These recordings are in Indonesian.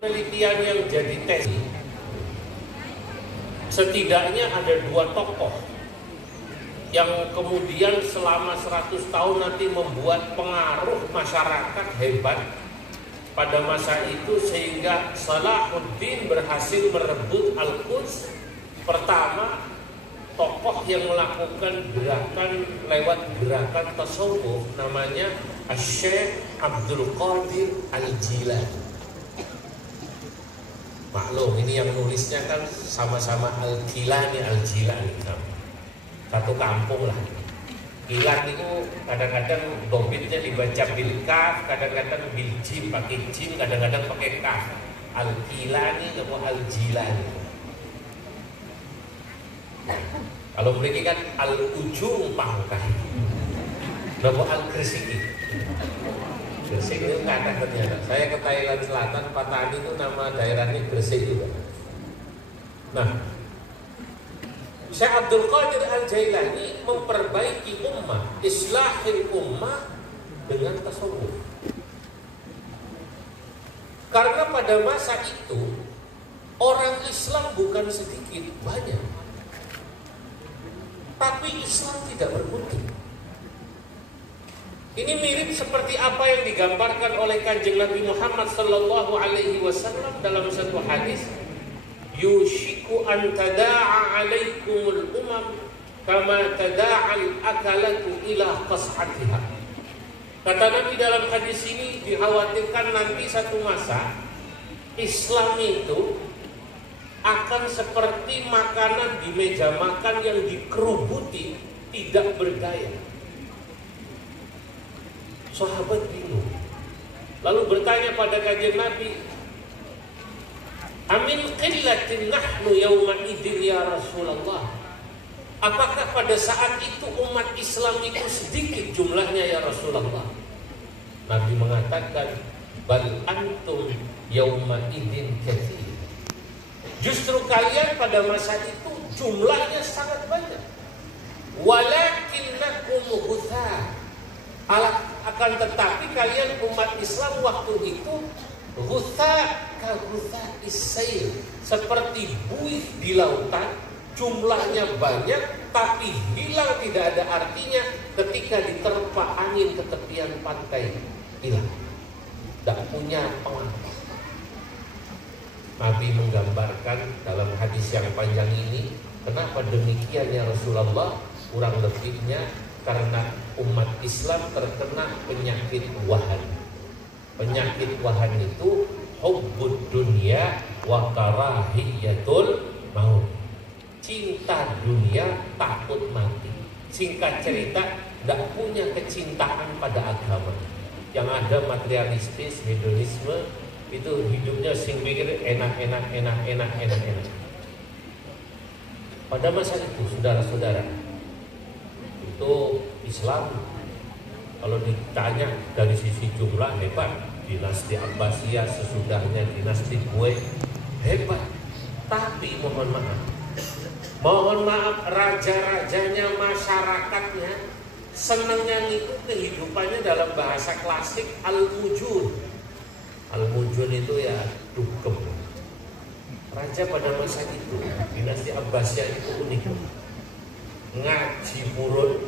Penelitian yang jadi tes, setidaknya ada 2 tokoh yang kemudian selama 100 tahun nanti membuat pengaruh masyarakat hebat pada masa itu, sehingga Salahuddin berhasil merebut Al-Quds. Pertama, tokoh yang melakukan gerakan lewat gerakan tasawuf namanya Syekh Abdul Qadir Al-Jilani. Maklum, ini yang nulisnya kan sama-sama Al-Jilani, Al-Jilani, satu kampung lah. Gilan itu kadang-kadang dobitnya dibaca bil kaf, kadang-kadang bil jim, pakai jim, kadang-kadang pakai kaf. Al-Jilani atau Al-Jilani. Kalau mereka kan Al-Ujung Pangkah, nama Al-Gresiki. Gresik itu kata ternyata. Saya ke Thailand Selatan, Patani itu nama daerahnya Gresik juga. Nah, Syekh Abdul Qadir Al-Jailani memperbaiki ummah, islahil ummah dengan tasawuf. Karena pada masa itu orang Islam bukan sedikit, banyak. Tapi Islam tidak berkutik. Ini mirip seperti apa yang digambarkan oleh Kanjeng Nabi Muhammad sallallahu alaihi wasallam dalam satu hadis, yushiku an tada'a alaikumul umam kama tada'al akalatu ila qas'atiha. Kata Nabi dalam hadis ini, dikhawatirkan nanti satu masa Islam itu akan seperti makanan di meja makan yang dikerubuti, tidak berdaya. Sahabat bingung, lalu bertanya pada Kanjeng Nabi, amin qillatin nahnu yawma idin ya Rasulullah. Apakah pada saat itu umat Islam itu sedikit jumlahnya ya Rasulullah? Nabi mengatakan, bal antum yawma idin katsir. Justru kalian pada masa itu jumlahnya sangat banyak. Walakinnakum ghutha. Akan tetapi kalian umat Islam waktu itu ghutha ka ghutha is-sail, seperti buih di lautan, jumlahnya banyak tapi hilang, tidak ada artinya ketika diterpa angin ke tepian pantai, hilang, tidak punya pengaruh. Nabi menggambarkan dalam hadis yang panjang ini, kenapa demikian ya Rasulullah? Kurang lebihnya karena umat Islam terkena penyakit wahan. Penyakit wahan itu hubbud dunya wa karahiyatul maut. Cinta dunia, takut mati. Singkat cerita, tidak punya kecintaan pada agama. Yang ada materialistis, hedonisme, itu hidupnya sing pikir enak. Pada masa itu, saudara-saudara, itu Islam kalau ditanya dari sisi jumlah hebat. Dinasti Abbasiyah sesudahnya dinasti Buwai hebat. Tapi mohon maaf, raja-rajanya, masyarakatnya senangnya itu kehidupannya dalam bahasa klasik al-mujun. Al-mujun itu ya dugem. Raja pada masa itu dinasti Abbasiyah itu unik. Ngaji purun,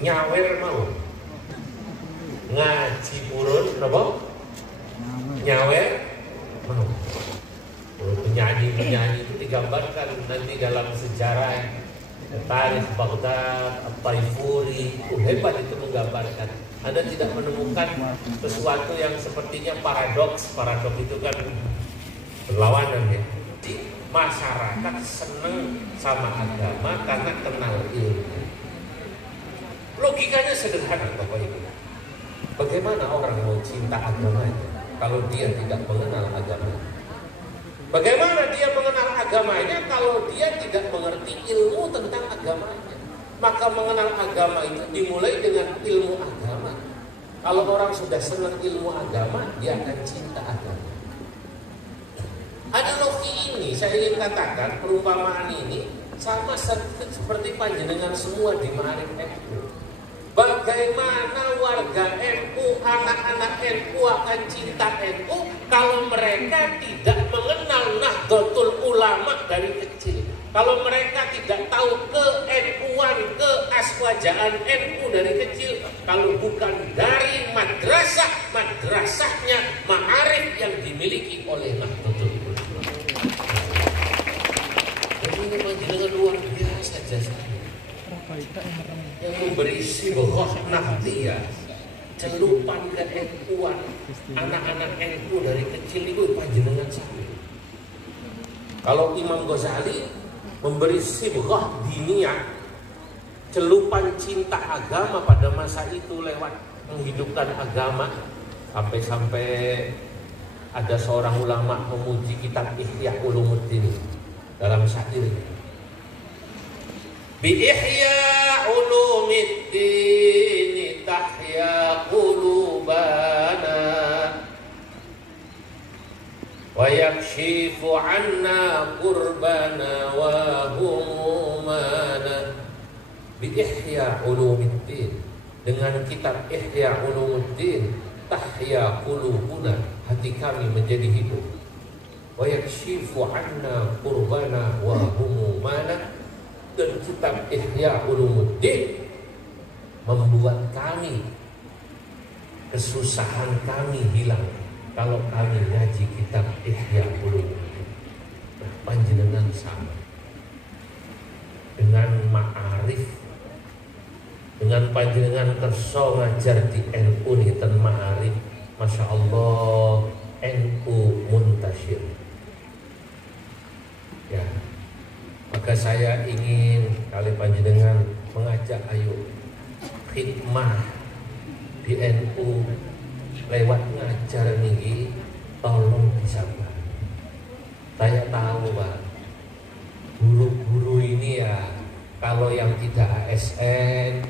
nyawer mau. Ngaji purun, apa? Nyawer mau. Penyanyi itu digambarkan nanti dalam sejarah tarikh Baghdad, At-Taifuri, hebat itu menggambarkan. Anda tidak menemukan sesuatu yang sepertinya paradoks. Paradoks itu kan berlawanan ya. Masyarakat senang sama agama karena kenal ilmu. Logikanya sederhana Bapak Ibu. Bagaimana orang mau cinta agamanya kalau dia tidak mengenal agamanya? Bagaimana dia mengenal agamanya kalau dia tidak mengerti ilmu tentang agamanya? Maka mengenal agama itu dimulai dengan ilmu agama. Kalau orang sudah senang ilmu agama, dia akan cinta agama. Analogi ini saya ingin katakan, perumpamaan ini sama seperti panjenengan semua di Ma'arif NU. bagaimana warga NU, anak-anak NU akan cinta NU kalau mereka tidak mengenal Nahdlatul Ulama dari kecil. Kalau mereka tidak tahu ke-NU-an, keaswajaan NU dari kecil, kalau bukan dari madrasahnya Ma'arif yang dimiliki oleh Nahdlatul Ulama. Dan ini panjenengan luar biasa jasanya. Yang memberi sibghah nahdiyah, celupan ke NU-an, anak-anak NU dari kecil itu panjenengan sampai. Kalau Imam Ghazali memberi sibghah diniyah, celupan cinta agama pada masa itu lewat menghidupkan agama, sampai-sampai ada seorang ulama memuji kitab Ihya Ulumuddin dalam syair, bi ihya ulumiddin tahya qulubana wa yakshifu anna qurbana wa humumana. Bi ihya ulumiddin, dengan kitab Ihya Ulumuddin tahya qulubuna, hati kami menjadi hidup. Wa yakshifu anna qurbana wa humumana, dan kitab Ihya Ulumuddin membuat kami, kesusahan kami hilang kalau kami ngaji kitab Ihya Ulumuddin. Nah, panjenengan sama dengan Ma'arif, dengan panjenengan kerso ngajar di NU dan Ma'arif, Masya Allah, NU muntasyir. Ya, maka saya ingin kali panjenengan mengajak, ayo khidmah di NU lewat ngajar niki, tolong disabar. Saya tahu Pak, guru-guru ini ya kalau yang tidak ASN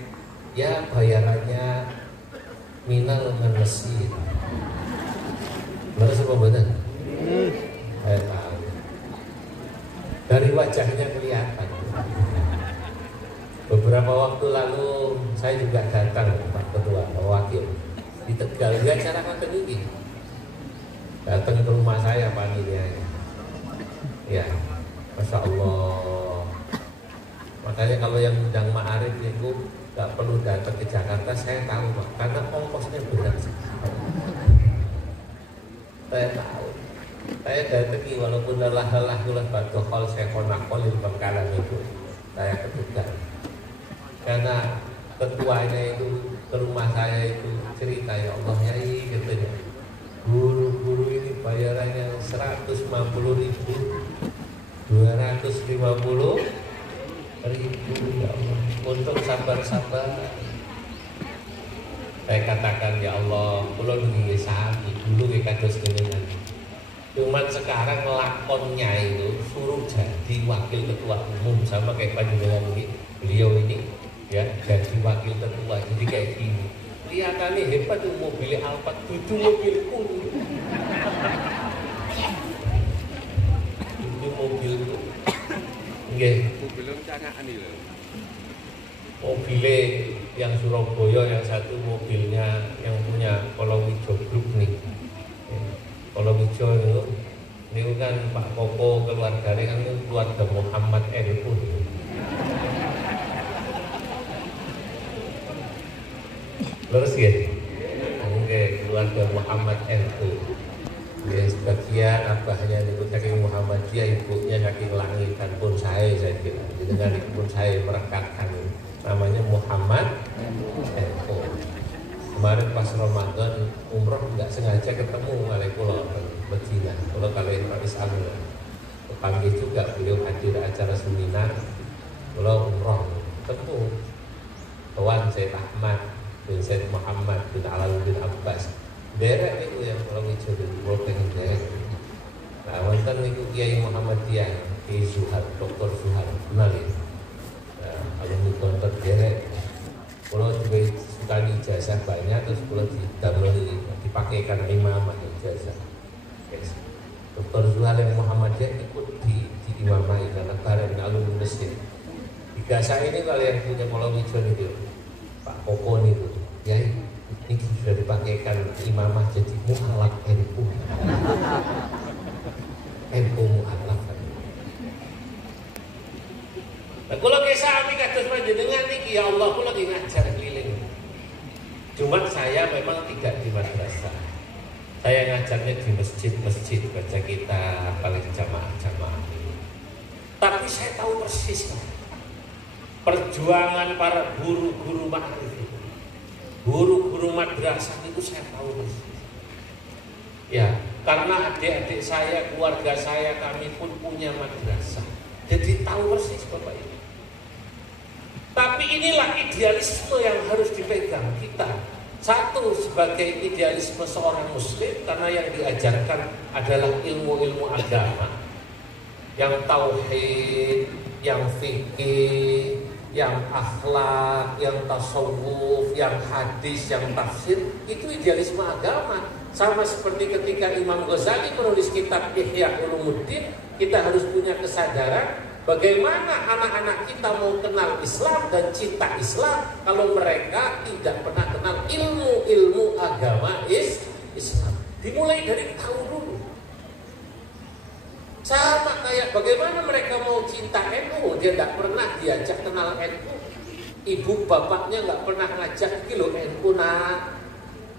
ya bayarannya minal menesir. Benar apa benar? Saya tahu. Dari wajahnya kelihatan. Beberapa waktu lalu saya juga datang Pak Ketua, Pak Wakil di Tegal, dia acara ngaten iki. Datang ke rumah saya panitianya. Ya, Masya Allah. Makanya kalau yang undang Ma'arif itu gak perlu datang ke Jakarta, saya tahu Pak, karena ongkosnya berat. Saya tahu. Saya datangi walaupun lelah-lelah badohol saya konakol di Bengkalan itu, saya ketukan. Karena ketuanya itu ke rumah saya itu cerita, ya Allah Yai, katanya guru-guru ini bayarannya 150.000, 250.000, ya Allah. Untung sabar-sabar. Saya katakan, ya Allah, kula nggih sami dulu nggih kados jenengan. Cuman sekarang lakonnya itu suruh jadi wakil ketua umum sama kayak panjenengan ini, beliau ini ya jadi wakil ketua, jadi kayak gini. Kelihatannya hebat tuh, mobil Alphard, itu mobilku. Itu mobilku. Nggih. Mobilnya canaan itu. Mobilnya yang Surabaya, yang satu mobilnya yang punya Kolowijo Group nih. Kolowijo itu, ini kan Pak Koko keluarganya kan keluarga Muhammad NU. Lurus ya? Oke, keluarga Muhammad NU. Ya, sebagian abahnya itu saking Muhammadiyah, ibunya saking langit, dan pun saya kira. Dengan itu pun saya merekatkan namanya Muhammad NU. Kemarin pas Ramadan umroh nggak sengaja ketemu oleh pulau Medina. Kalau kalian Pak Isam panggil juga, beliau hadir acara seminar pulau umroh, ketemu kawan Said Ahmad bin Said Muhammad bin Alal bin Abbas. Derek itu yang pulau hijau dan pulau pengen derek. Nah, wonten itu Kiai Muhammadiyah, Kiai Zuhar, Dr. Zuhar, kenalin. Nah, kalau nonton derek, pulau juga tadi ijazah banyak, terus pulau dipakaikan imam atau ijazah. Yes. Dr. Zuhar yang Muhammadiyah ikut di imamai karena karen alumni masjid. Tiga saya ini kalau yang punya pulau hijau itu, Pak Koko itu, ya ini sudah dipakaikan imamah jadi mu'alaf NU. NU mu'alaf. Nah, kalau kisah kami kados panjenengan niki ya Allah, kula lagi ngajar keliling. Cuma saya memang tidak di madrasah. Saya ngajarnya di masjid-masjid baca kita paling jamaah-jamaah ini. Tapi saya tahu persis perjuangan para guru-guru ma'rif itu. Guru-guru madrasah itu saya tahu persis. Ya, karena adik-adik saya, keluarga saya, kami pun punya madrasah. Jadi tahu persis Bapak Ibu. Tapi inilah idealisme yang harus dipegang kita. Satu, sebagai idealisme seorang muslim, karena yang diajarkan adalah ilmu-ilmu agama, yang tauhid, yang fikih, yang akhlak, yang tasawuf, yang hadis, yang tafsir. Itu idealisme agama. Sama seperti ketika Imam Ghazali menulis kitab Ihya Ulumuddin, kita harus punya kesadaran bagaimana anak-anak kita mau kenal Islam dan cinta Islam kalau mereka tidak pernah kenal ilmu-ilmu agama Islam. Dimulai dari tahu dulu. Sama kayak bagaimana mereka mau cinta NU, dia tidak pernah diajak kenal NU. Ibu bapaknya nggak pernah ngajak iki lho NU nak.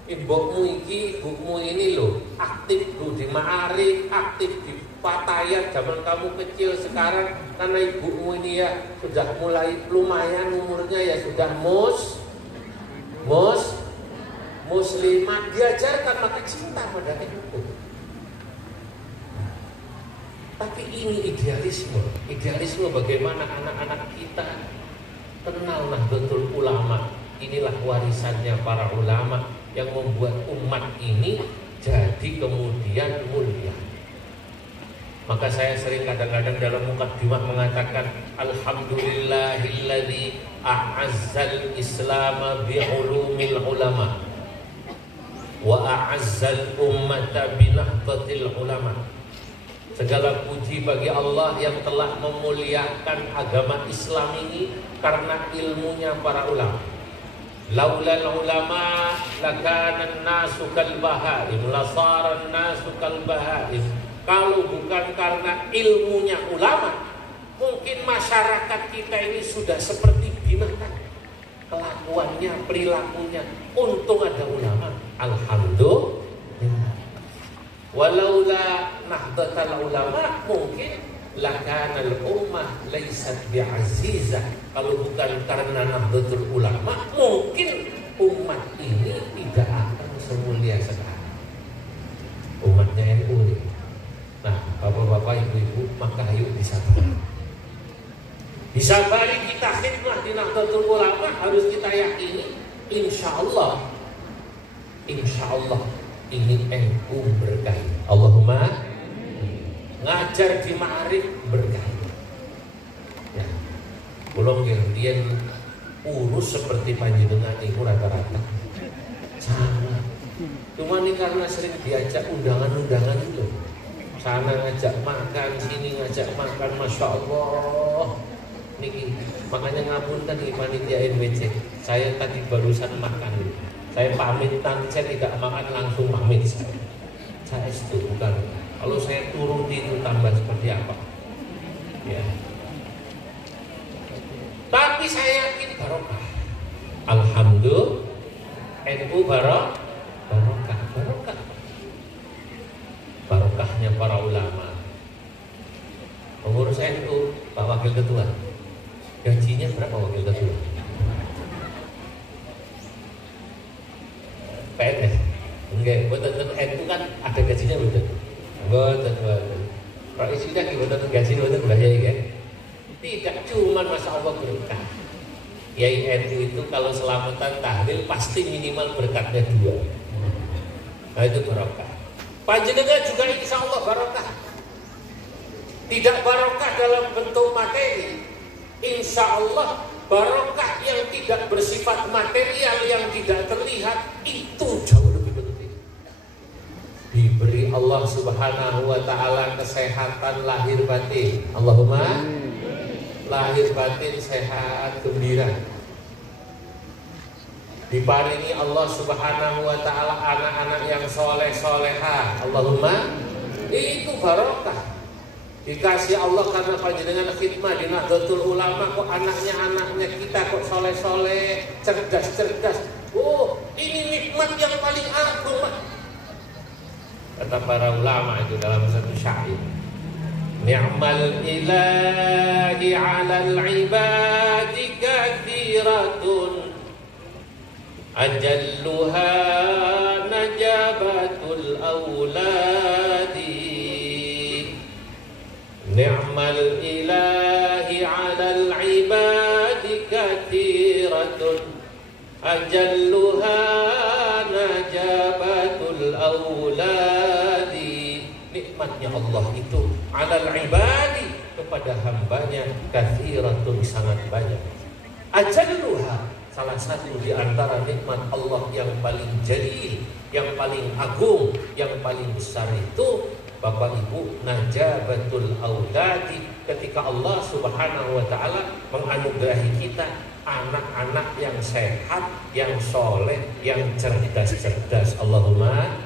Ibumu iki, ibumu ini loh aktif tuh di Ma'arif, aktif di Fatayat zaman kamu kecil. Sekarang karena ibumu ini ya sudah mulai lumayan umurnya, ya sudah muslimah, diajarkan maka cinta pada itu. Tapi ini idealisme bagaimana anak-anak kita kenal Nahdlatul Ulama. Inilah warisannya para ulama yang membuat umat ini jadi kemudian mulia. Maka saya sering kadang-kadang dalam mukadimah mengatakan alhamdulillahilladzi a'azzal islam bi'ulumil ulama wa a'azzal ummata binahdlatil ulama. Segala puji bagi Allah yang telah memuliakan agama Islam ini karena ilmunya para ulama. Laulal ulama lakanan nasu kal bahaim, lasaran nasu kal bahaim. Kalau bukan karena ilmunya ulama, mungkin masyarakat kita ini sudah seperti binatang. Kelakuannya, perilakunya. Untung ada ulama. Alhamdulillah. Walaula nahdlatul ulama mungkin lakanal ummah laysat bi'azizah. Kalau bukan karena Nahdlatul Ulama, mungkin umat ini tidak akan semulia sekarang. Umatnya NU. Nah, bapak-bapak, ibu-ibu, maka ayo disabari. Disabari kita khidmah di Nahdlatul Ulama, harus kita yakini insya Allah ini NU berkah. Allahumma ngajar di Ma'arif berkah. Ya. Kalau kemudian urus seperti panjenengan itu rata-rata sama. Cuma ini karena sering diajak undangan-undangan itu, sana ngajak makan, sini ngajak makan, masya Allah. Niki makanya ngapunten nih panitia NWC. Saya tadi barusan makan. Saya pamit, nanti saya tidak makan langsung pamit. Saya itu bukan. Kalau saya turuti itu tambah seperti apa? Ya. Tapi saya yakin barokah. Alhamdulillah, NU barokah. Barokahnya para ulama. Pengurus NU, Pak Wakil Ketua. Gajinya berapa Wakil Ketua? PNS. Enggak, buat NU kan ada gajinya betul. Betul. Kalau isinya kita gaji betul bahaya kan? Tidak cuma masa Allah berkah. Kiai NU itu kalau selamatan tahlil pasti minimal berkatnya 2. Nah itu barokah. Panjenengan juga insya Allah barokah. Tidak barokah dalam bentuk materi. Insya Allah barokah yang tidak bersifat material, yang tidak terlihat, itu jauh lebih penting. Diberi Allah Subhanahu wa ta'ala kesehatan lahir batin. Allahumma lahir batin sehat gembira. diparingi Allah Subhanahu wa taala anak-anak yang soleh soleha. Allahumma, itu barokah. Dikasih Allah karena panjenengan khidmah di Nahdlatul Ulama, kok anaknya kita kok soleh-soleh, cerdas-cerdas. Oh, ini nikmat yang paling agung. Kata para ulama itu dalam satu syair, ni'mal ilahi 'alal 'ibadi katsiratun ajalluha najabatul auladi. Ni'mal ilahi 'alal 'ibadi katsiratun ajalluha najabatul auladi. Nikmatnya Allah itu 'alal 'ibadi, kepada hambanya, katsiratun, sangat banyak. Ajalluha, salah satu di antara nikmat Allah yang paling jalil, yang paling agung, yang paling besar itu, Bapak Ibu, najabatul auladi, ketika Allah Subhanahu wa taala menganugerahi kita anak-anak yang sehat, yang soleh, yang cerdas-cerdas. Allahumma